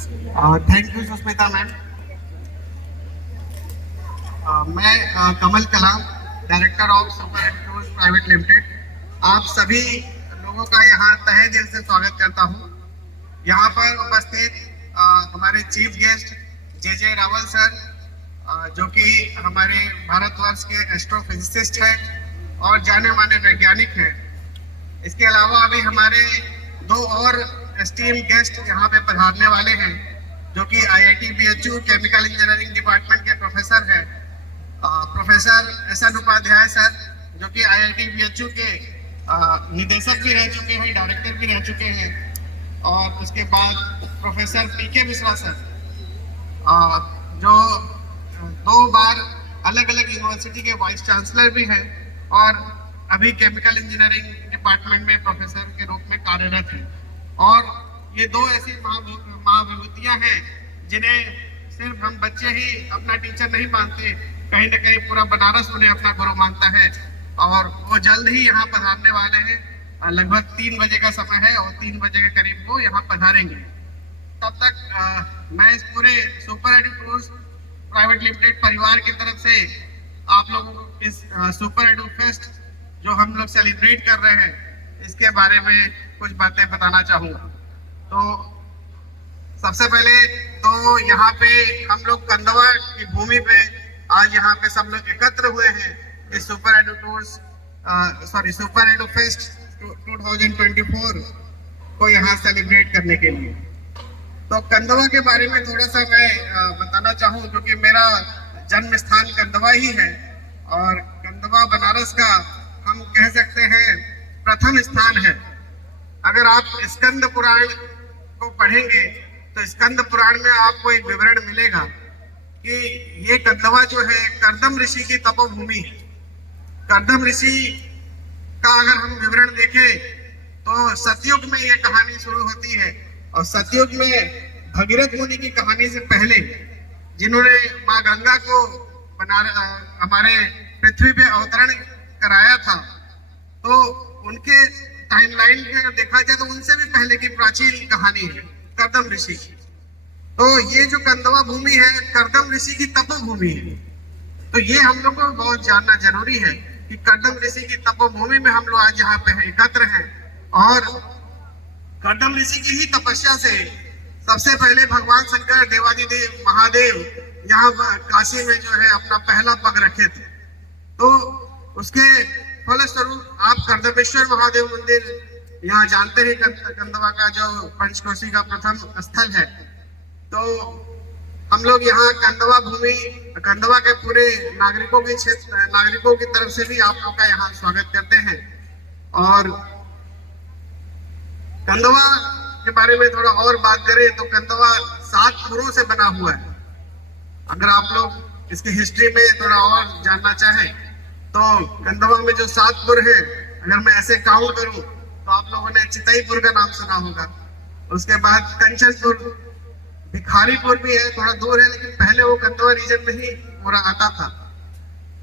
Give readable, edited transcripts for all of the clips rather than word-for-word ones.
Thank you Sushmita ma'am. मैं Kamal Kalam, director of Super Enterprise Private Limited, आप सभी लोगों का यहाँ तहे दिल से स्वागत करता हूँ। यहाँ पर उपस्थित हमारे चीफ गेस्ट जे जे रावल सर, जो कि हमारे भारतवर्ष के एस्ट्रोफिजिसिस्ट हैं और जाने माने वैज्ञानिक हैं। इसके अलावा अभी हमारे दो और एस्टीम गेस्ट यहाँ पे पधारने वाले हैं, जो कि IIT BHU chemical engineering department के प्रोफेसर हैं, प्रोफेसर SN उपाध्याय सर, जो कि IIT BHU के निदेशक भी रह चुके हैं, डायरेक्टर भी रह चुके हैं। और उसके बाद प्रोफेसर PK मिश्रा सर, जो 2 बार अलग अलग यूनिवर्सिटी के वाइस चांसलर भी हैं और अभी केमिकल इंजीनियरिंग डिपार्टमेंट में प्रोफेसर के रूप में कार्यरत हैं। और ये 2 ऐसी महाविभूतियां हैं जिन्हें सिर्फ हम बच्चे ही अपना टीचर नहीं मानते, कहीं ना कहीं पूरा बनारस उन्हें अपना गुरु मानता है। और वो जल्द ही यहाँ पधारने वाले हैं, लगभग 3 बजे का समय है और 3 बजे के करीब वो यहाँ पधारेंगे। तब तक मैं इस पूरे सुपर एडुटूर्स प्राइवेट लिमिटेड परिवार की तरफ से आप लोगों को इस सुपर एडु फेस्ट जो हम लोग सेलिब्रेट कर रहे हैं, इसके बारे में कुछ बातें बताना चाहूँगा। तो सबसे पहले तो यहाँ पे हम लोग कंदवा की भूमि पे आज यहाँ पे सब लोग एकत्र हुए हैं इस सुपर एडु फेस्ट 2024 को यहाँ सेलिब्रेट करने के लिए। तो कंदवा के बारे में थोड़ा सा मैं बताना चाहूँ, क्योंकि मेरा जन्म स्थान कंदवा ही है और कंदवा बनारस का हम कह सकते हैं प्रथम स्थान है। अगर आप स्कंद पुराण को पढ़ेंगे तो स्कंद पुराण में आपको एक विवरण मिलेगा कि ये कंदवा जो है कर्दम ऋषि की तपोभूमि। कर्दम ऋषि का अगर हम विवरण देखें तो सतयुग में ये कहानी शुरू होती है और सतयुग में भगीरथ मुनि की कहानी से पहले जिन्होंने माँ गंगा को हमारे पृथ्वी पे अवतरण कराया था, तो उनके टाइमलाइन में अगर देखा जाए तो उनसे भी पहले की प्राचीन कहानी है कर्दम ऋषि की। तो ये जो कंदवा भूमि है कर्दम ऋषि की तपोभूमि है। तो ये हम लोग को बहुत जानना जरूरी है कि कर्दम ऋषि की तपोभूमि में हम लोग आज यहाँ पे एकत्र हैं और कर्दम ऋषि की ही तपस्या से सबसे पहले भगवान शंकर देवादिदेव महादेव यहाँ काशी में जो है अपना पहला पग रखे थे। तो उसके फलस्वरूप आप कर्दमेश्वर महादेव मंदिर यहाँ जानते हैं, कंदवा का जो पंचकोशी का प्रथम स्थल है। तो हम लोग यहाँ कंदवा भूमि, कंदवा के पूरे नागरिकों की तरफ से भी आप लोग का यहाँ स्वागत करते हैं। और कंदवा के बारे में थोड़ा और बात करें तो कंदवा 7 पुरों से बना हुआ है। अगर आप लोग इसकी हिस्ट्री में थोड़ा और जानना चाहें तो कंदवा में जो 7 पुर है, अगर मैं ऐसे काउंट करूं तो आप लोगों ने चितईपुर का नाम सुना होगा। उसके बाद कंचनपुर, भिखारीपुर भी है, थोड़ा दूर है लेकिन पहले वो कंदवा रीजन में ही पूरा आता था।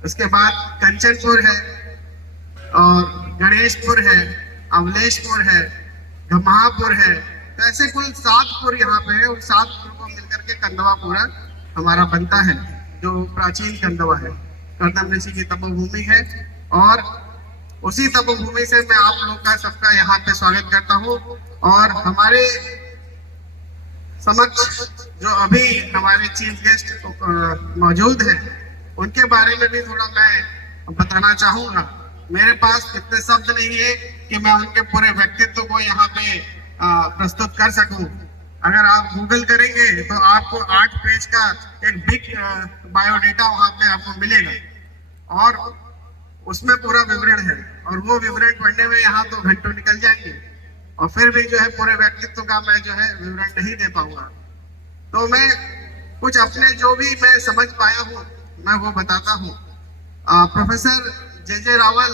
उसके बाद कंचनपुर है और गणेशपुर है, अमलेशपुर है, घमापुर है। तो ऐसे कुल 7 पुर यहाँ पे है और 7 पुर को मिलकर के कंदवा पूरा हमारा बनता है, जो प्राचीन कंदवा है, कर्दम ऋषि की तपोभूमि है। और उसी तपोभूमि से मैं आप लोग का सबका यहाँ पे स्वागत करता हूँ। और हमारे समक्ष जो अभी हमारे चीफ गेस्ट मौजूद हैं, उनके बारे में भी थोड़ा मैं बताना चाहूँगा। मेरे पास इतने शब्द नहीं है कि मैं उनके पूरे व्यक्तित्व को यहाँ पे प्रस्तुत कर सकूं। अगर आप गूगल करेंगे तो आपको 8 पेज का एक बिग बायोडेटा वहाँ पे आपको मिलेगा और उसमें पूरा विवरण है और वो विवरण पढ़ने में यहाँ तो घंटों निकल जाएंगे और फिर भी जो है पूरे व्यक्तित्व का मैं जो है विवरण नहीं दे पाऊंगा। तो मैं कुछ अपने जो भी मैं समझ पाया हूँ मैं वो बताता हूँ। प्रोफेसर जे जे रावल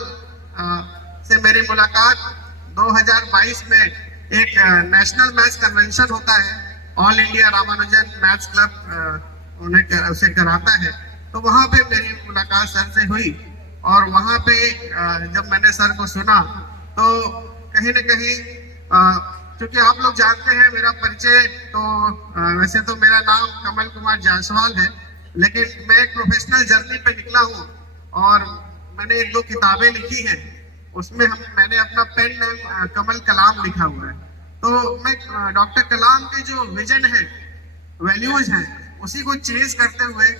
से मेरी मुलाकात 2022 में एक नेशनल मैथ्स कन्वेंशन होता है, all India Ramanujan maths club उन्हें उसे कराता है। तो वहाँ पे मेरी मुलाकात सर से हुई और वहाँ पे जब मैंने सर को सुना तो कहीं न कहीं क्योंकि आप लोग जानते हैं मेरा परिचय तो वैसे तो मेरा नाम कमल कुमार जायसवाल है, लेकिन मैं एक प्रोफेशनल जर्नी पे निकला हूँ और मैंने एक दो किताबें लिखी हैं। उसमें मैंने अपना पेन नेम कमल कलाम लिखा हुआ है। तो मैं डॉक्टर कलाम के जो विजन है, वैल्यूज हैं, उसी को चेज करते हुए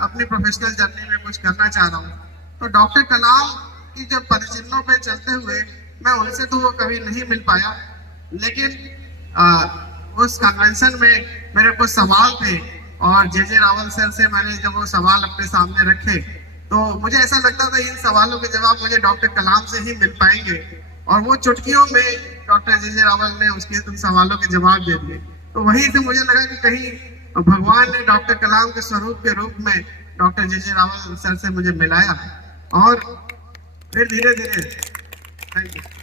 अपनी प्रोफेशनल जर्नी में कुछ करना चाह रहा हूँ। तो डॉक्टर कलाम की जब पदचिन्हों पे चलते हुए मैं उनसे तो वो कभी नहीं मिल पाया, लेकिन उस कन्वेंशन में मेरे कुछ सवाल थे और जे रावल सर से मैंने जब वो सवाल अपने सामने रखे तो मुझे ऐसा लगता था इन सवालों के जवाब मुझे डॉक्टर कलाम से ही मिल पाएंगे, और वो चुटकियों में डॉक्टर जे रावल ने उसके उन सवालों के जवाब दे दिए। तो वहीं से मुझे लगा कि कहीं भगवान ने डॉक्टर कलाम के स्वरूप के रूप में डॉक्टर जे रावल सर से मुझे मिलाया और फिर धीरे धीरे थैंक यू।